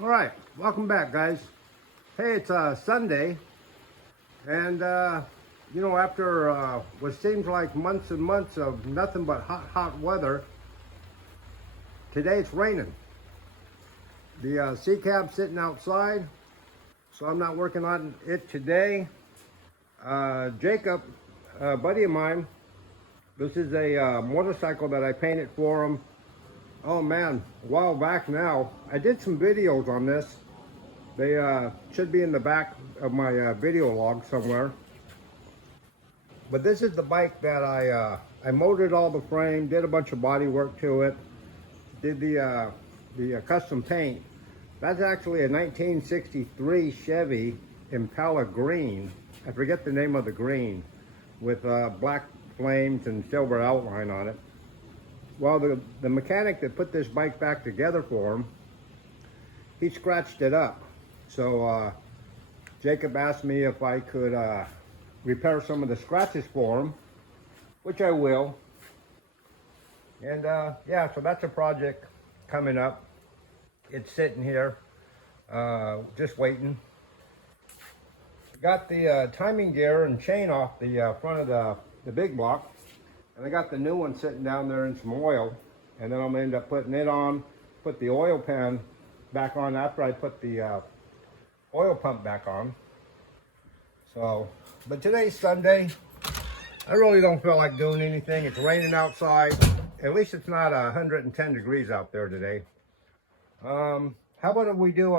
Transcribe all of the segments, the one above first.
All right, welcome back, guys. Hey, it's Sunday, and after what seems like months and months of nothing but hot weather, today it's raining. The sea cab's sitting outside, so I'm not working on it today. Jacob, a buddy of mine, this is a motorcycle that I painted for him. Oh man, a while back now. I did some videos on this. They should be in the back of my video log somewhere. But this is the bike that I molded all the frame, did a bunch of body work to it, did the custom paint. That's actually a 1963 Chevy Impala green. I forget the name of the green, with black flames and silver outline on it. Well, the mechanic that put this bike back together for him, he scratched it up. So Jacob asked me if I could repair some of the scratches for him, which I will. And yeah, so that's a project coming up. It's sitting here, just waiting. Got the timing gear and chain off the front of the big block, and I got the new one sitting down there in some oil, and then I'm gonna end up putting it on, put the oil pan back on after I put the oil pump back on. So, but today's Sunday. I really don't feel like doing anything. It's raining outside. At least it's not 110 degrees out there today. How about if we do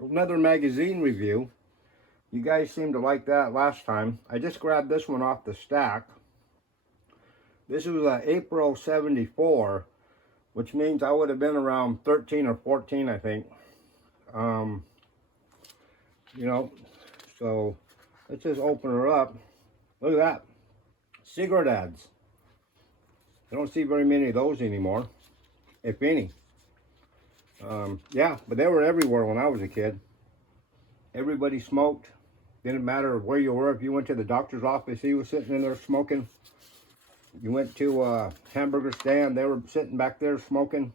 another magazine review? You guys seemed to like that last time. I just grabbed this one off the stack. This was April '74, which means I would have been around 13 or 14, I think. So let's just open her up. Look at that. Cigarette ads. I don't see very many of those anymore, if any. Yeah, but they were everywhere when I was a kid. Everybody smoked. Didn't matter where you were. If you went to the doctor's office, he was sitting in there smoking. You went to a hamburger stand, they were sitting back there smoking.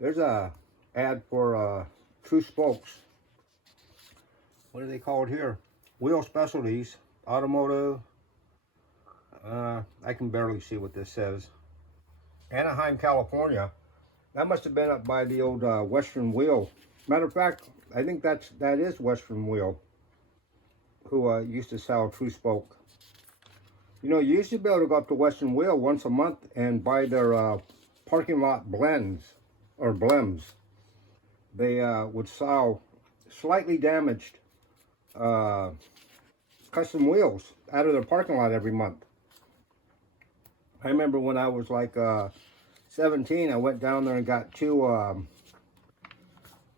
There's a ad for True Spokes. What do they call it here? Wheel Specialties, Automotive. I can barely see what this says. Anaheim, California. That must have been up by the old Western Wheel. Matter of fact, I think that is Western Wheel, who used to sell True Spoke. You know, you used to be able to go up to Western Wheel once a month and buy their parking lot blends or blems. They would sell slightly damaged custom wheels out of their parking lot every month. I remember when I was like 17, I went down there and got two,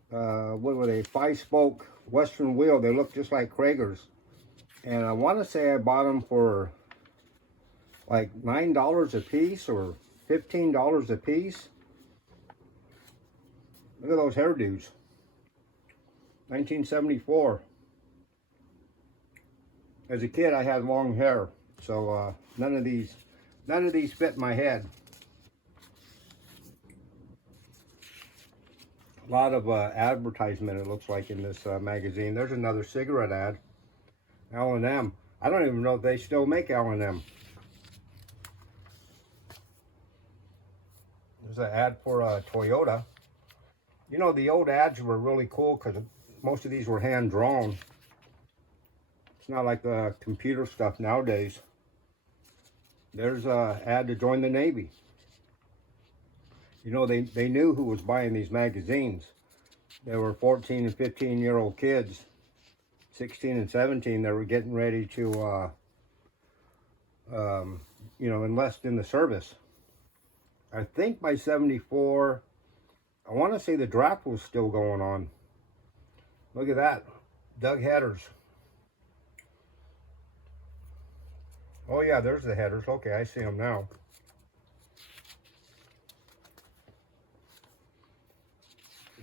what were they, 5-spoke Western Wheel. They looked just like Krager's. And I want to say I bought them for like $9 a piece or $15 a piece. Look at those hairdos. 1974. As a kid, I had long hair, so none of these fit my head. A lot of advertisement, it looks like, in this magazine. There's another cigarette ad. L&M. I don't even know if they still make L&M. There's an ad for Toyota. You know, the old ads were really cool because most of these were hand drawn. It's not like the computer stuff nowadays. There's an ad to join the Navy. You know, they knew who was buying these magazines. They were 14 and 15-year-old kids. 16 and 17, they were getting ready to, enlist in the service. I think by '74, I want to say the draft was still going on. Look at that. Doug headers. Oh yeah, there's the headers. Okay, I see them now.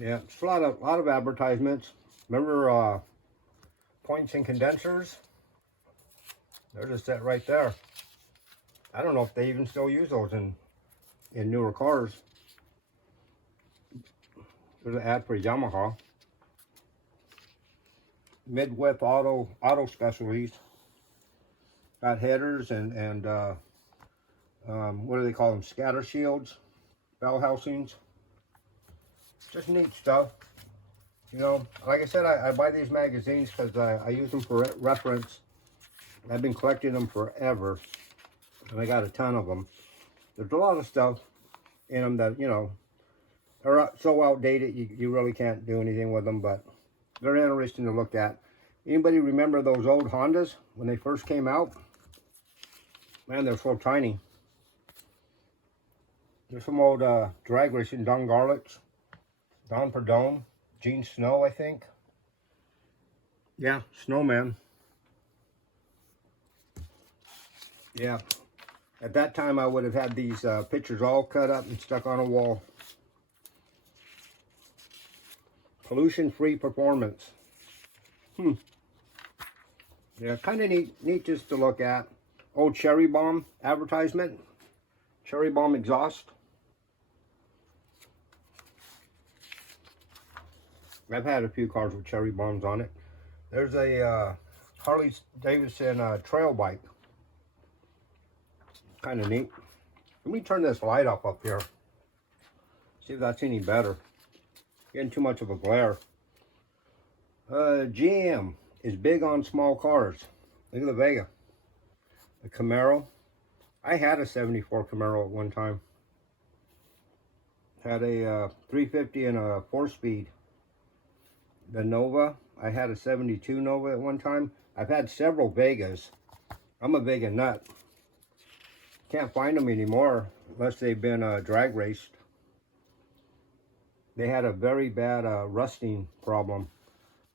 Yeah, it's a lot of advertisements. Remember points and condensers? There's a set right there. I don't know if they even still use those in newer cars. There's an ad for Yamaha. Midwest Auto Specialties. Got headers and what do they call them? Scatter shields, bell housings. Just neat stuff. You know, like I said, I buy these magazines because I use them for reference. I've been collecting them forever, and I got a ton of them. There's a lot of stuff in them that, you know, are so outdated you really can't do anything with them, but they're interesting to look at. Anybody remember those old Hondas when they first came out? Man, they're so tiny. There's some old drag racing, Don Garlics, Don Perdome, Gene Snow, I think. Yeah, Snowman. Yeah, at that time I would have had these pictures all cut up and stuck on a wall. Pollution-free performance. Yeah, kind of neat just to look at. Old Cherry Bomb advertisement. Cherry Bomb exhaust. I've had a few cars with cherry bombs on it. There's a Harley Davidson trail bike. Kind of neat. Let me turn this light up here. See if that's any better. Getting too much of a glare. GM is big on small cars. Look at the Vega. The Camaro. I had a 74 Camaro at one time. Had a 350 and a 4-speed. The Nova. I had a 72 Nova at one time. I've had several Vegas. I'm a Vega nut. Can't find them anymore unless they've been drag raced. They had a very bad rusting problem.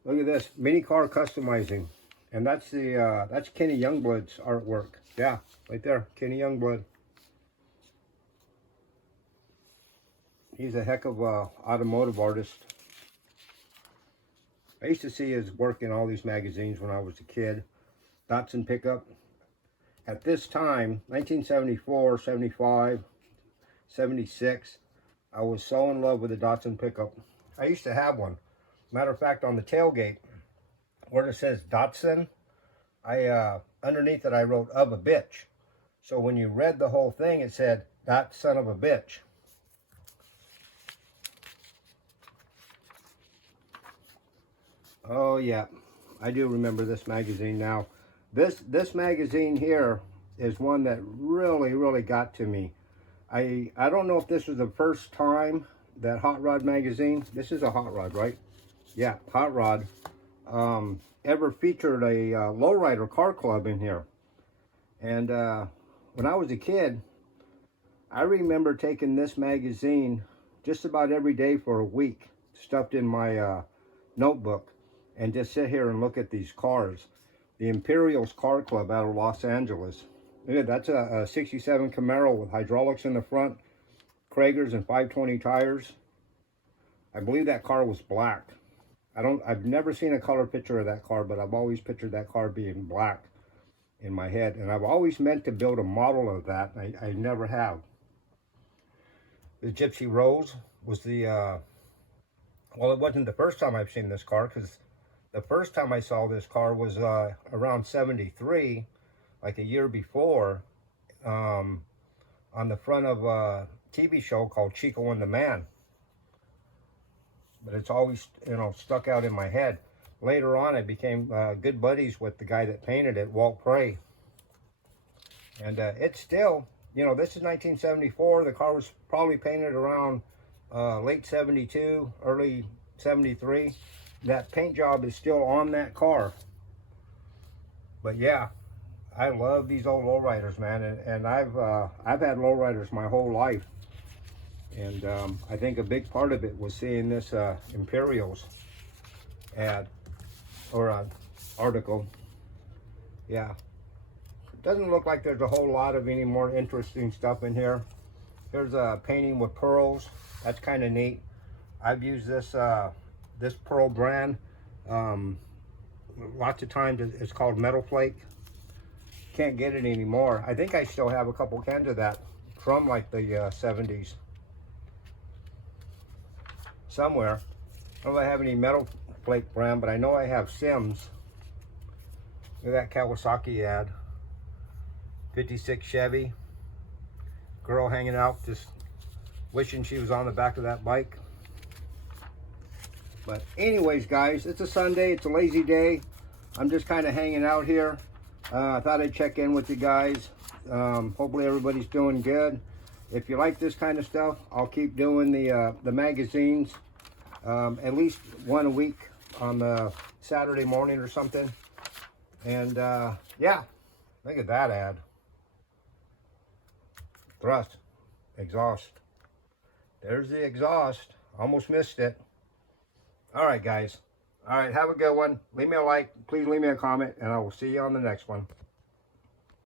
Look at this, mini car customizing, and that's Kenny Youngblood's artwork. Yeah, right there, Kenny Youngblood. He's a heck of a automotive artist. I used to see his work in all these magazines when I was a kid. Datsun pickup. At this time, 1974, 75, 76, I was so in love with the Datsun pickup. I used to have one. Matter of fact, on the tailgate, where it says Datsun, underneath it I wrote "of a bitch." So when you read the whole thing, it said, "That son of a bitch." Oh yeah, I do remember this magazine now. This magazine here is one that really got to me. I don't know if this was the first time that Hot Rod magazine, this is a Hot Rod, right? Yeah, Hot Rod, ever featured a lowrider car club in here. And when I was a kid, I remember taking this magazine just about every day for a week, stuffed in my notebook, and just sit here and look at these cars. The Imperial's Car Club out of Los Angeles. Look, that's a 67 Camaro with hydraulics in the front, Kragers and 520 tires. I believe that car was black. I've never seen a color picture of that car, but I've always pictured that car being black in my head. And I've always meant to build a model of that. I never have. The Gypsy Rose was the, well, it wasn't the first time I've seen this car, because the first time I saw this car was around 73, like a year before, on the front of a TV show called Chico and the Man. But it's always, you know, stuck out in my head. Later on, I became good buddies with the guy that painted it, Walt Prey. And it's still, you know, this is 1974. The car was probably painted around late 72, early 73. That paint job is still on that car. But yeah, I love these old lowriders, man, and I've had lowriders my whole life, and I think a big part of it was seeing this Imperials ad or article. Yeah, it doesn't look like there's a whole lot of any more interesting stuff in here. Here's a painting with pearls. That's kind of neat. I've used this this pearl brand lots of times. It's called Metal Flake. Can't get it anymore. I think I still have a couple cans of that from like the 70s. somewhere. I don't know if I have any metal flake brand, but I know I have Sims. Look at that Kawasaki ad. 56 Chevy. Girl hanging out, just wishing she was on the back of that bike. But anyways, guys, it's a Sunday. It's a lazy day. I'm just kind of hanging out here. I thought I'd check in with you guys. Hopefully everybody's doing good. If you like this kind of stuff, I'll keep doing the magazines. At least one a week on the Saturday morning or something. And yeah, look at that ad. Thrust, exhaust. There's the exhaust. Almost missed it. All right, guys. All right, have a good one. Leave me a like. Please leave me a comment, and I will see you on the next one.